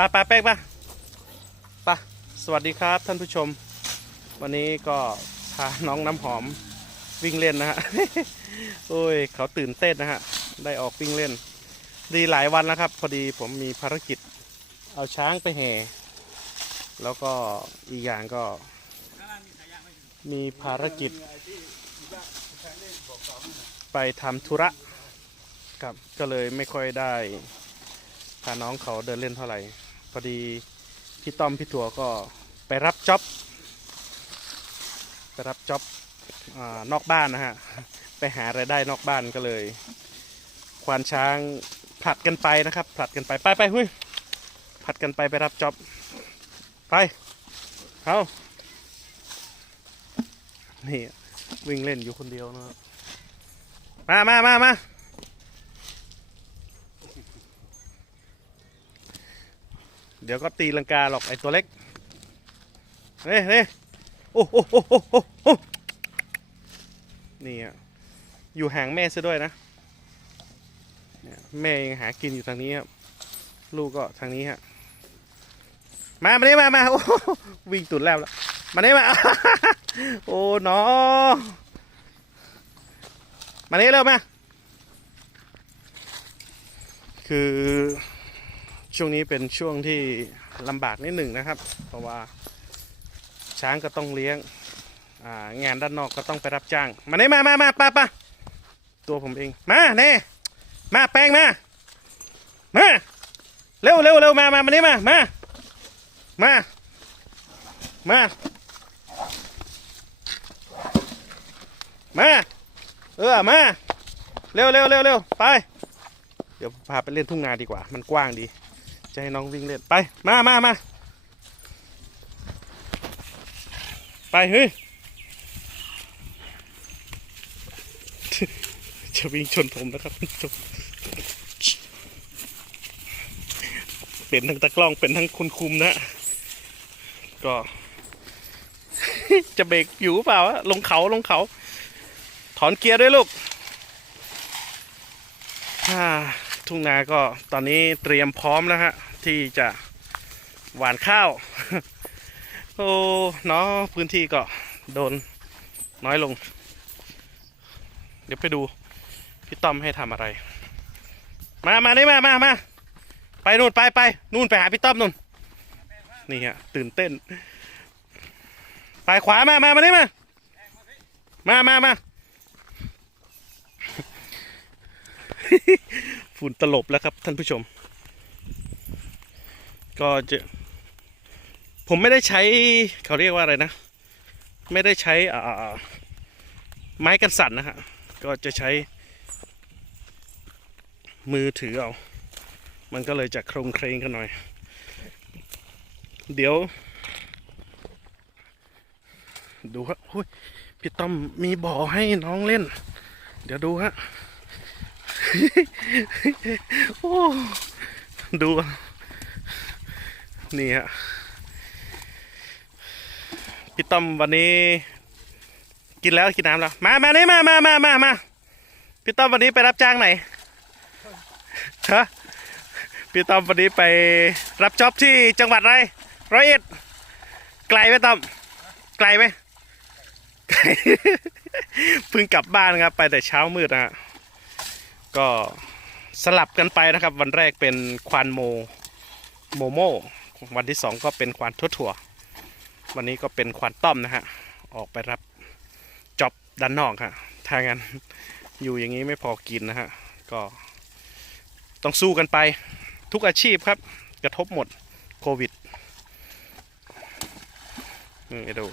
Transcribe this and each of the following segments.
ปาปาแป้งปะปะสวัสดีครับท่านผู้ชม วันนี้ก็พาน้องน้ำหอมวิ่งเล่นนะฮะ โอ้ยเขาตื่นเต้นนะฮะ ได้ออกวิ่งเล่น ดีหลายวันแล้วครับ พอดีผมมีภารกิจเอาช้างไปแห่ แล้วก็อีกอย่างก็ มีภารกิจ ไปทำธุระครับก็เลยไม่ค่อยได้พาน้องเขาเดินเล่นเท่าไหร่ อดีพี่ต้อมพี่ถั่วก็ไปรับจ็อบไปรับจ็อบอนอกบ้านนะฮะ ไปหารายได้นอกบ้านก็เลย ควานช้างผลัดกันไปนะครับ ผลัดกันไป ไปไปหุ้ยผลัดกันไปไปรับจ็อบ ไปเอานี่ วิ่งเล่นอยู่คนเดียวนะมามามามา เดี๋ยวก็ตีลังกาหรอกไอตัวเล็กเฮ้ยเฮ้ยโอ้โหโอ้โหโอ้โหนี่อะอยู่ห่างแม่ซะด้วยนะแม่ยังหากินอยู่ทางนี้ครับ ลูกก็ทางนี้ฮะ มามานี่มามาโอ้วิ่งตุดแล้วแล้วมานี่มา โอ้หนอมานี่เร็วมา คือ ช่วงนี้เป็นช่วงที่ลำบากนิดหนึ่งนะครับ เพราะว่าช้างก็ต้องเลี้ยงางานด้านนอกก็ต้องไปรับจ้าง มาเนี่มามามาป้าป้าตัวผมเอง มาเน่มาแป้งมา มา เร็วเร็วเร็วมามามาเนี่มา มา มา มา มา เออ มา เร็วเร็วเร็วเร็วไป เดี๋ยวพาไปเล่นทุ่งนาดีกว่า มันกว้างดี จะให้น้องวิ่งเล่นไป มามามาไปเฮ้ยจะวิ่งชนผมนะครับเป็นทั้งตะกล้องเป็นทั้งคนคุมนะ ก็ จะเบรกอยู่เปล่าลงเขาลงเขา ถอนเกียร์ด้วยลูกอ่า ทุ่งนาก็ตอนนี้เตรียมพร้อมแล้วฮะ ที่จะหวานข้าว โอ้เนาะพื้นที่ก็โดนน้อยลง เดี๋ยวไปดูพี่ต้อมให้ทำอะไร มามานี่มามามาไปนู่นไปไปนู่นไปหาพี่ต้อมนู่นนี่ฮะตื่นเต้น ไปขวามามามานี่มามามามา ฝุ่นตลบแล้วครับท่านผู้ชม ก็จะ ผมไม่ได้ใช้เขาเรียกว่าอะไรนะ ไม่ได้ใช้อ่าไม้กันสั่นนะฮะก็จะใช้ มือถือเอา มันก็เลยจะโครงเครงกันหน่อย เดี๋ยว ดูฮะหุ้ยพี่ต้อมมีบ่อให้น้องเล่น เดี๋ยวดูฮะ โอ้ดูนี่ฮะพี่ต้อมวันนี้ กินแล้วกินน้ำแล้ว มามานี่มามามามามาพี่ต้อมวันนี้ไปรับจ้างไหนฮะพี่ต้อมวันนี้ไปรับจ็อบที่จังหวัดอะไรร้อยเอ็ดไกลไหมต้อมไกลไหมเพิ่งกลับบ้านครับ ไปแต่เช้ามืดนะฮะ ก็สลับกันไปนะครับ วันแรกเป็นควานโมโมโมวันที่สองก็เป็นควานทั่วถั่วๆวันนี้ก็เป็นควานต้อมนะฮะออกไปรับจ็อบด้านนอกฮะถ้างั้นอยู่อย่างนี้ไม่พอกินนะฮะก็ต้องสู้กันไปทุกอาชีพครับ กระทบหมดโควิดนี่ดู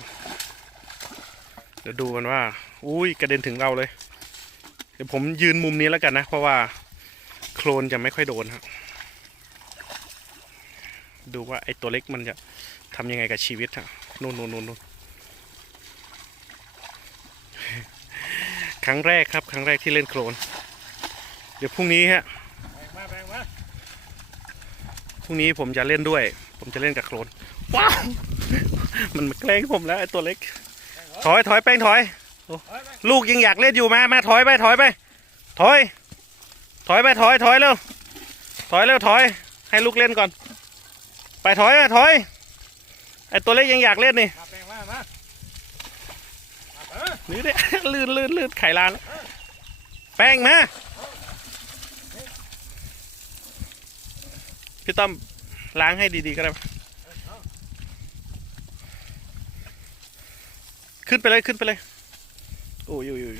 เดี๋ยวดูกันว่า อุ้ยกระเด็นถึงเราเลย เดี๋ยวผมยืนมุมนี้แล้วกันนะ เพราะว่าโคลนจะไม่ค่อยโดนครับดูว่าไอ้ตัวเล็กมันจะทำยังไงกับชีวิตฮะนู่นนู่นนู่นนู่นครั้งแรกครับ ครั้งแรกที่เล่นโคลน เดี๋ยวพรุ่งนี้ฮะพรุ่งนี้ผมจะเล่นด้วย ผมจะเล่นกับโคลน ว้าว มันมาแกล้งผมแล้วไอ้ตัวเล็ก ถอยถอยแป้งถอย ลูกยังอยากเล่นอยู่มามาถอยไปถอยไป ถอย ถอยไปถอยถอยเร็วถอยเร็วถอย ให้ลูกเล่นก่อน ไปถอยอะถอยไอตัวเล็กยังอยากเล่นนี่มาแปลงมามานี่เนี่ยลื่นลื่นลื่นไข่ลานแล้วแป้งมาพี่ต้อมล้างให้ดีๆก็ได้ปะขึ้นไปเลยขึ้นไปเลย โอ้ยโอ้ยโอ้ย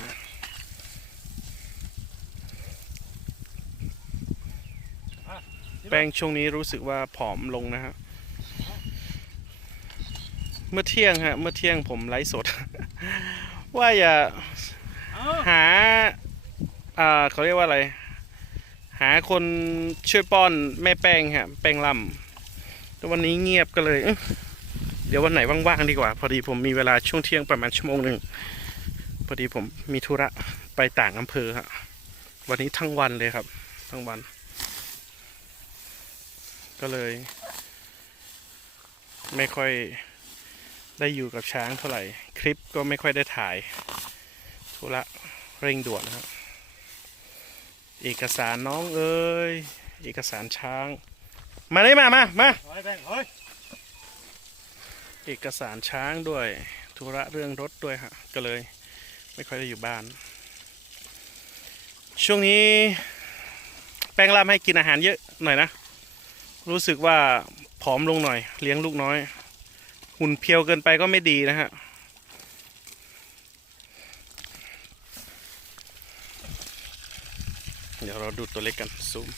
แป้งช่วงนี้รู้สึกว่าผอมลงนะฮะ เมื่อเที่ยงฮะ เมื่อเที่ยงผมไลฟ์สด ว่าอย่าหา อ่าเขาเรียกว่าอะไร หาคนช่วยป้อนแม่แป้งฮะ แป้งลำแต่วันนี้เงียบก็เลย เดี๋ยววันไหนว่างๆดีกว่า พอดีผมมีเวลาช่วงเที่ยงประมาณชั่วโมงหนึ่ง พอดีผมมีธุระไปต่างอำเภอฮะวันนี้ทั้งวันเลยครับ ทั้งวัน ก็เลย ไม่ค่อยได้อยู่กับช้างเท่าไหร่ คลิปก็ไม่ค่อยได้ถ่ายธุระเร่งด่วนนะครับเอกสารน้องเอ้ยเอกสารช้าง มาเลยมามามาอยแปลงเฮ้ยเอกสารช้างด้วยธุระเรื่องรถด้วยฮะก็เลย ไม่ค่อยได้อยู่บ้าน ช่วงนี้ แป้งลามให้กินอาหารเยอะหน่อยนะ รู้สึกว่าผอมลงหน่อย เลี้ยงลูกน้อย หุ่นเพียวเกินไปก็ไม่ดีนะฮะเดี๋ยวเราดูตัวเล็กกันซูม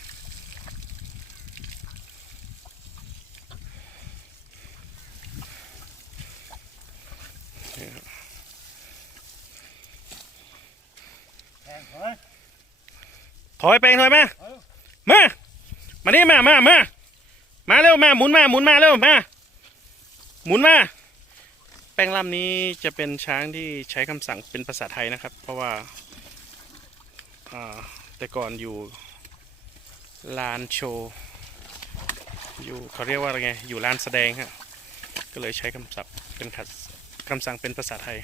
แปลงเฮ้ย ถอยไปถอยมามามานี่มามามามาเร็วมาหมุนมาหมุนมาเร็วมาหมุนมาแป้งลำนี้จะเป็นช้างที่ใช้คำสั่งเป็นภาษาไทยนะครับ เพราะว่าแต่ก่อนอยู่ลานโชว์อยู่เขาเรียกว่าอะไรไงอยู่ลานแสดงฮะก็เลยใช้คำศัพท์เป็นขัดคำสั่งเป็นภาษาไทย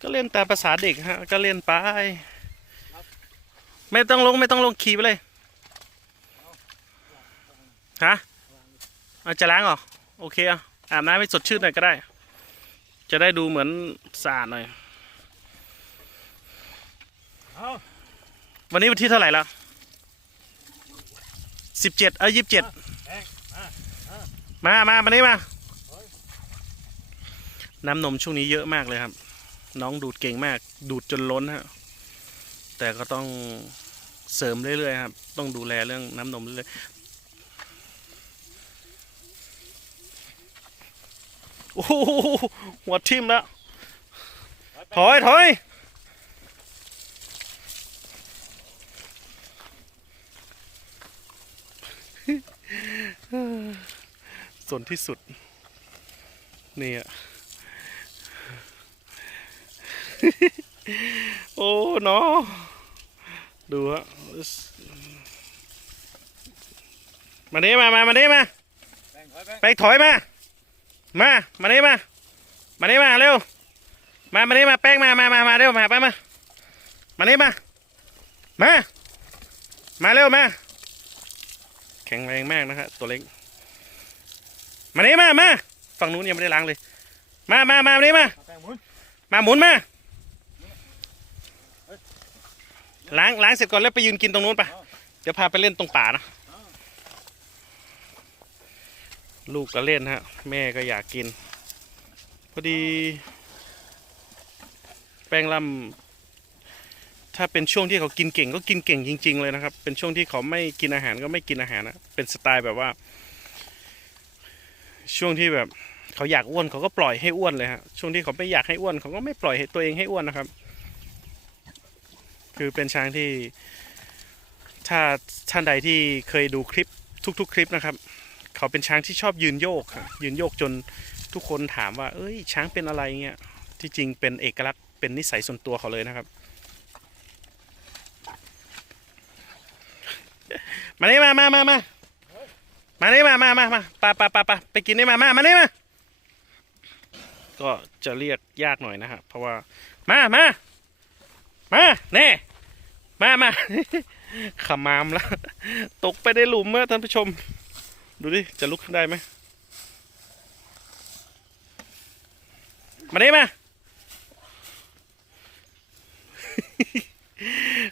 ก็เล่นแต่ภาษาเด็กฮะ ก็เล่นไป ไม่ต้องลงไม่ต้องลงขี่ไปเลย ฮะเอาจะล้างเหรอ โอเคอะอาบน้ำให้สดชื่นหน่อยก็ได้ จะได้ดูเหมือนสะอาดหน่อยเอาวันนี้วันที่เท่าไหร่แล้วสิบเจ็ดเอ้ยยี่สิบเจ็ดแปลงมามา มามานี่มา น้ำนมช่วงนี้เยอะมากเลยครับ น้องดูดเก่งมาก ดูดจนล้นฮะแต่ก็ต้องเสริมเรื่อยๆครับ ต้องดูแลเรื่องน้ำนมเรื่อยๆโอ้โหหัวทิ่มแล้ว ถอยถอยส่วนที่สุด นี่อะ โอ้เนาะดูฮะมานี่มามามานี่มาแปลงเฮ้ยแปลงไปถอยมา มา มานี่มา มานี่มาเร็ว มา มานี่มาแป้งมา มา มา มาเร็วมาไปมา มานี่มา มา มาเร็วมา แข็งแรงมากนะฮะตัวเล็ก มานี่มา มา ฝั่งนู้นยังไม่ได้ล้างเลย มา มา มามานี่มา มาแปลงหมุนมาหมุนมา ล้างล้างเสร็จก่อนแล้วไปยืนกินตรงนู้นไปะเดี๋ยวพาไปเล่นตรงป่านะลูกก็เล่นฮะ แม่ก็อยากกิน พอดี แป้งลำถ้าเป็นช่วงที่เขากินเก่งก็กินเก่งจริง ๆ เลยนะครับ เป็นช่วงที่เขาไม่กินอาหารก็ไม่กินอาหารนะเป็นสไตล์แบบว่า ช่วงที่แบบเขาอยากอ้วนเขาก็ปล่อยให้อ้วนเลยฮะช่วงที่เขาไม่อยากให้อ้วนเขาก็ไม่ปล่อยให้ตัวเองให้อ้วนนะครับ คือเป็นช้างที่ ถ้าท่านใดที่เคยดูคลิปทุก ๆ คลิปนะครับ เขาเป็นช้างที่ชอบยืนโยกครับยืนโยกจนทุกคนถามว่า เอ้ย ช้างเป็นอะไรเงี้ยที่จริงเป็นเอกลักษณ์เป็นนิสัยส่วนตัวเขาเลยนะครับ มานี่มามามามามานี่มามามามาปไปไปไปะไปกินนี่มามามานี่มาก็จะเรียกยากหน่อยนะฮะเพราะว่ามามา มาเน่มามาขมามแล้ว ตกไปในหลุมเมื่อท่านผู้ชม ดูดิ จะลุกขึ้นได้ไหมมานี่มา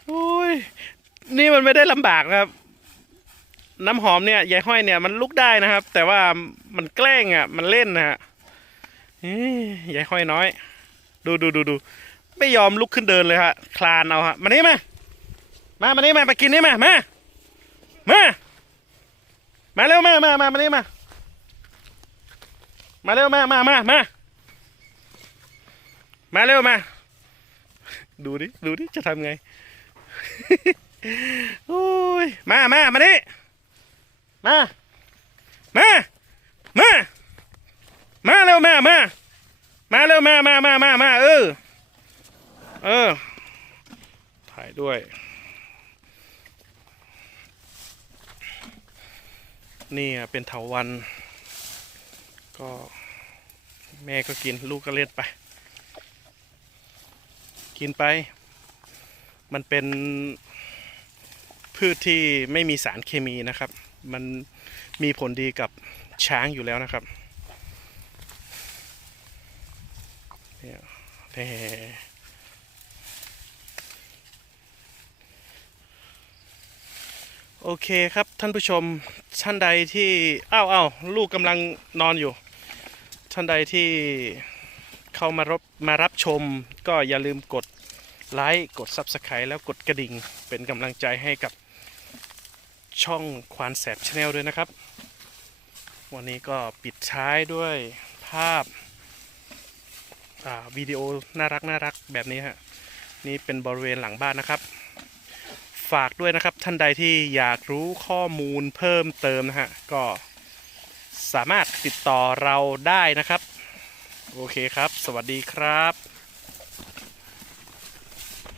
โอ้ยนี่มันไม่ได้ลำบากนะครับ น้ำหอมเนี่ยยายห้อยเนี่ยมันลุกได้นะครับ แต่ว่ามันแกล้งอะ มันเล่นนะฮะยายห้อยน้อย ดูดูดูดู ไม่ยอมลุกขึ้นเดินเลยฮะคลานเอาฮะมานี่มามามานี่มามากินนี่มามามามาเร็วมามามามานี่มามาเร็วมามามามามาเร็วมา ดูดิดูดิจะทำไงโอ้ยมามามาดิมามามามาเร็วมามามาเร็วมามามามามาเออ เออ ถ่ายด้วย นี่เป็นเถาวัน ก็แม่ก็กินลูกก็เล่นไป กินไป มันเป็นพืชที่ไม่มีสารเคมีนะครับ มันมีผลดีกับช้างอยู่แล้วนะครับเนี่ยแโอเคครับท่านผู้ชมท่านใดที่อ้าวอ้าวลูกกำลังนอนอยู่ ท่านใดที่เข้ามารับมารับชม ก็อย่าลืมกดไลค์กด Subscribe แล้วกดกระดิ่ง เป็นกำลังใจให้กับช่องควานแสบชาแนลด้วยนะครับ วันนี้ก็ปิดท้ายด้วยภาพาวิดีโอน่ารักน่ารักแบบนี้ฮะนี่เป็นบริเวณหลังบ้านนะครับ ฝากด้วยนะครับท่านใดที่อยากรู้ข้อมูลเพิ่มเติมนะฮะก็สามารถติดต่อเราได้นะครับ โอเคครับ สวัสดีครับ